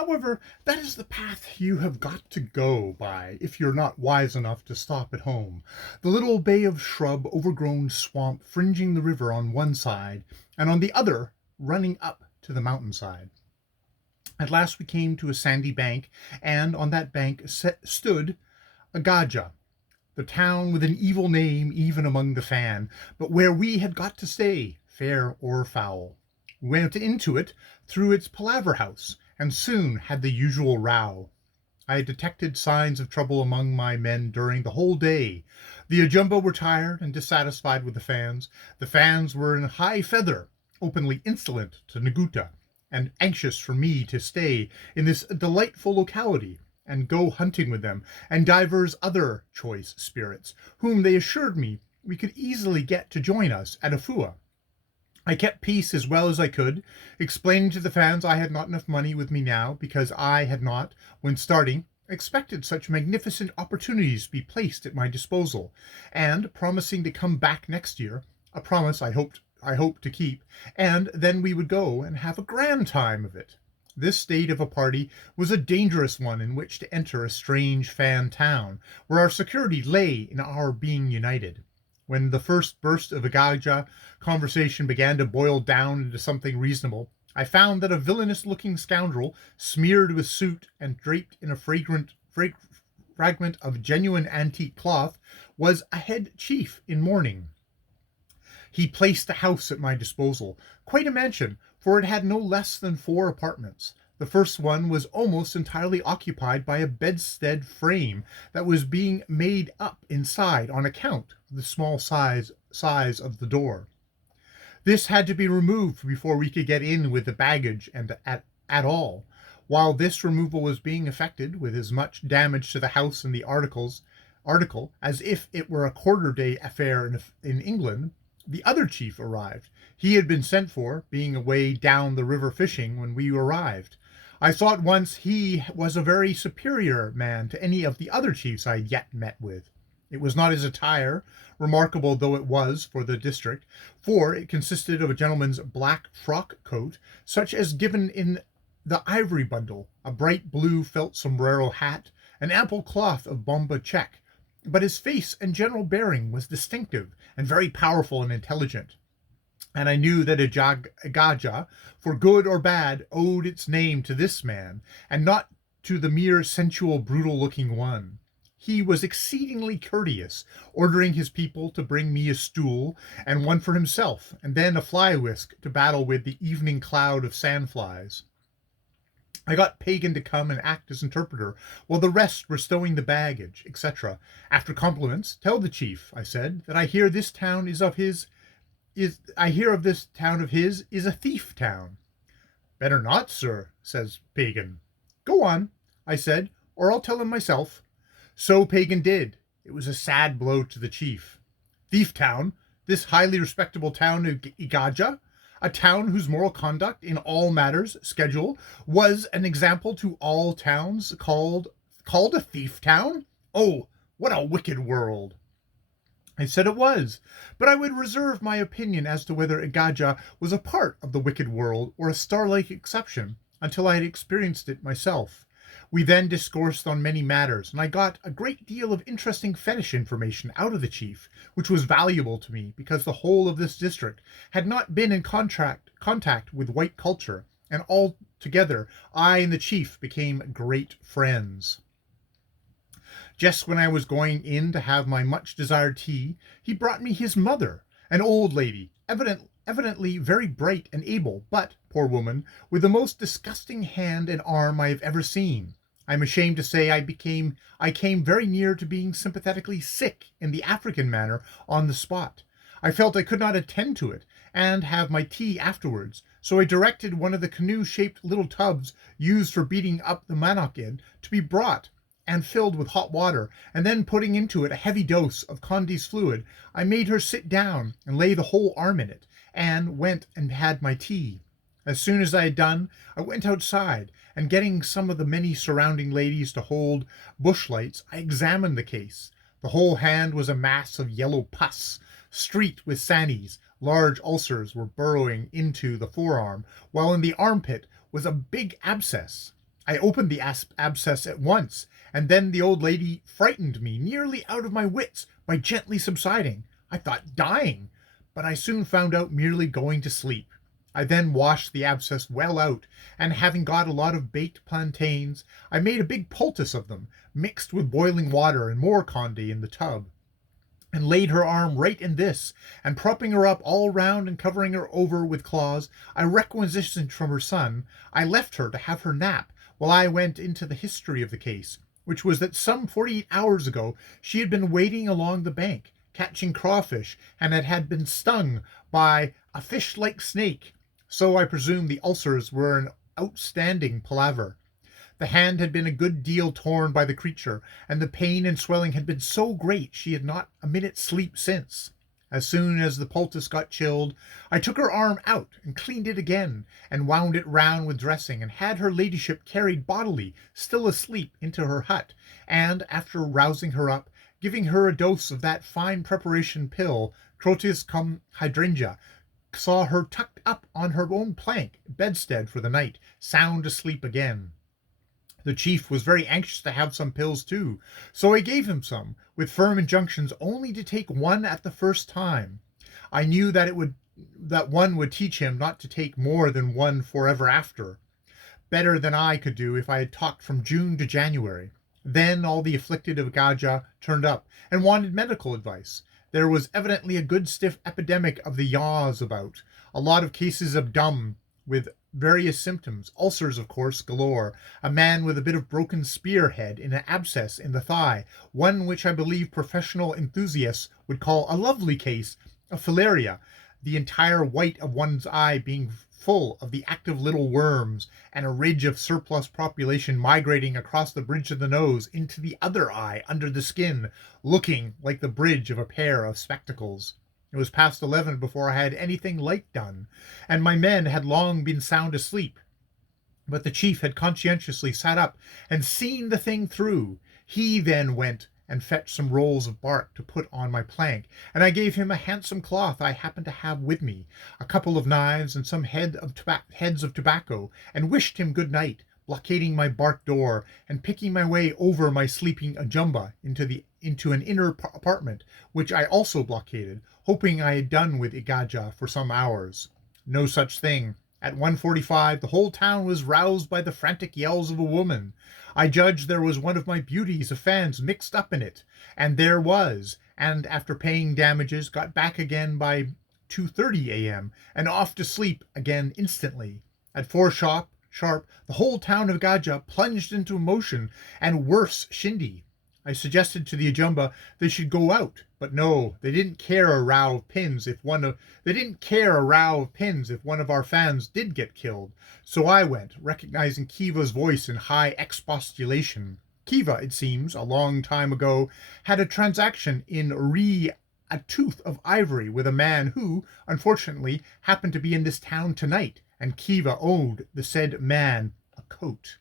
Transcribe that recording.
However, that is the path you have got to go by if you're not wise enough to stop at home. The little bay of shrub overgrown swamp fringing the river on one side, and on the other running up to the mountainside. At last we came to a sandy bank, and on that bank stood Agaja, the town with an evil name even among the Fan, but where we had got to stay, fair or foul. We went into it through its palaver house, and soon had the usual row. I had detected signs of trouble among my men during the whole day. The Ajumba were tired and dissatisfied with the Fans. The Fans were in high feather, openly insolent to Naguta, and anxious for me to stay in this delightful locality and go hunting with them, and divers other choice spirits, whom they assured me we could easily get to join us at Afua. I kept peace as well as I could, explaining to the Fans I had not enough money with me now, because I had not, when starting, expected such magnificent opportunities to be placed at my disposal, and promising to come back next year, a promise I hoped to keep, and then we would go and have a grand time of it. This state of a party was a dangerous one in which to enter a strange Fan town, where our security lay in our being united. When the first burst of Agaja conversation began to boil down into something reasonable, I found that a villainous-looking scoundrel, smeared with soot and draped in a fragment of genuine antique cloth, was a head chief in mourning. He placed a house at my disposal, quite a mansion, for it had no less than 4 apartments. The first one was almost entirely occupied by a bedstead frame that was being made up inside on account of the small size of the door. This had to be removed before we could get in with the baggage and at all. While this removal was being effected, with as much damage to the house and the article as if it were a quarter-day affair in England, the other chief arrived. He had been sent for, being away down the river fishing when we arrived. I saw at once he was a very superior man to any of the other chiefs I had yet met with. It was not his attire, remarkable though it was for the district, for it consisted of a gentleman's black frock coat, such as given in the Ivory Bundle, a bright blue felt sombrero hat, an ample cloth of bomba check, but his face and general bearing was distinctive and very powerful and intelligent. And I knew that Agaja, for good or bad, owed its name to this man, and not to the mere sensual, brutal-looking one. He was exceedingly courteous, ordering his people to bring me a stool and one for himself, and then a fly-whisk to battle with the evening cloud of sandflies. I got Pagan to come and act as interpreter, while the rest were stowing the baggage, etc. After compliments, tell the chief, I said, that I hear of this town is a thief town. Better not, sir, says Pagan. Go on, I said, or I'll tell him myself. So Pagan did. It was a sad blow to the chief. Thief town, this highly respectable town of Igaja, a town whose moral conduct in all matters, schedule, was an example to all towns, called a thief town? Oh, what a wicked world! I said it was, but I would reserve my opinion as to whether Igaja was a part of the wicked world or a star-like exception until I had experienced it myself. We then discoursed on many matters, and I got a great deal of interesting fetish information out of the chief, which was valuable to me because the whole of this district had not been in contact with white culture, and altogether I and the chief became great friends. Just when I was going in to have my much-desired tea, he brought me his mother, an old lady, evidently very bright and able, but, poor woman, with the most disgusting hand and arm I have ever seen. I am ashamed to say I came very near to being sympathetically sick in the African manner on the spot. I felt I could not attend to it, and have my tea afterwards, so I directed one of the canoe-shaped little tubs used for beating up the mannock in to be brought and filled with hot water, and then putting into it a heavy dose of Condy's fluid, I made her sit down and lay the whole arm in it, and went and had my tea. As soon as I had done, I went outside, and getting some of the many surrounding ladies to hold bushlights, I examined the case. The whole hand was a mass of yellow pus, streaked with sannies. Large ulcers were burrowing into the forearm, while in the armpit was a big abscess. I opened the abscess at once, and then the old lady frightened me nearly out of my wits by gently subsiding. I thought dying, but I soon found out merely going to sleep. I then washed the abscess well out, and having got a lot of baked plantains, I made a big poultice of them, mixed with boiling water and more condy in the tub, and laid her arm right in this, and propping her up all round and covering her over with cloths I requisitioned from her son, I left her to have her nap, while I went into the history of the case, which was that some 48 hours ago she had been wading along the bank, catching crawfish, and had been stung by a fish-like snake. So I presume the ulcers were an outstanding palaver. The hand had been a good deal torn by the creature, and the pain and swelling had been so great she had not a minute's sleep since. As soon as the poultice got chilled, I took her arm out and cleaned it again, and wound it round with dressing, and had her ladyship carried bodily, still asleep, into her hut, and, after rousing her up, giving her a dose of that fine preparation pill, Crotis cum hydrangea, saw her tucked up on her own plank bedstead for the night, sound asleep again. The chief was very anxious to have some pills too, so I gave him some, with firm injunctions only to take one at the first time. I knew that one would teach him not to take more than one forever after, better than I could do if I had talked from June to January. Then all the afflicted of Gaja turned up and wanted medical advice. There was evidently a good stiff epidemic of the yaws about, a lot of cases of dumb, with various symptoms, ulcers of course galore, a man with a bit of broken spearhead in an abscess in the thigh, one which I believe professional enthusiasts would call a lovely case of filaria, the entire white of one's eye being full of the active little worms, and a ridge of surplus population migrating across the bridge of the nose into the other eye under the skin, looking like the bridge of a pair of spectacles. It was past 11 before I had anything like done, and my men had long been sound asleep. But the chief had conscientiously sat up and seen the thing through. He then went and fetched some rolls of bark to put on my plank, and I gave him a handsome cloth I happened to have with me, a couple of knives, and some heads of tobacco, and wished him good night, blockading my bark door, and picking my way over my sleeping Ajumba into an inner apartment, which I also blockaded, hoping I had done with Igaja for some hours. No such thing. At 1:45 the whole town was roused by the frantic yells of a woman. I judged there was one of my beauties of fans mixed up in it, and there was, and after paying damages got back again by 2:30 a.m. and off to sleep again instantly. At 4 sharp, the whole town of Gaja plunged into motion and worse shindy. I suggested to the Ajumba they should go out, but no, they didn't care a row of pins if one of our fans did get killed. So I went, recognizing Kiva's voice in high expostulation. Kiva, it seems, a long time ago, had a transaction in a tooth of ivory with a man who, unfortunately, happened to be in this town tonight, and Kiva owed the said man a coat.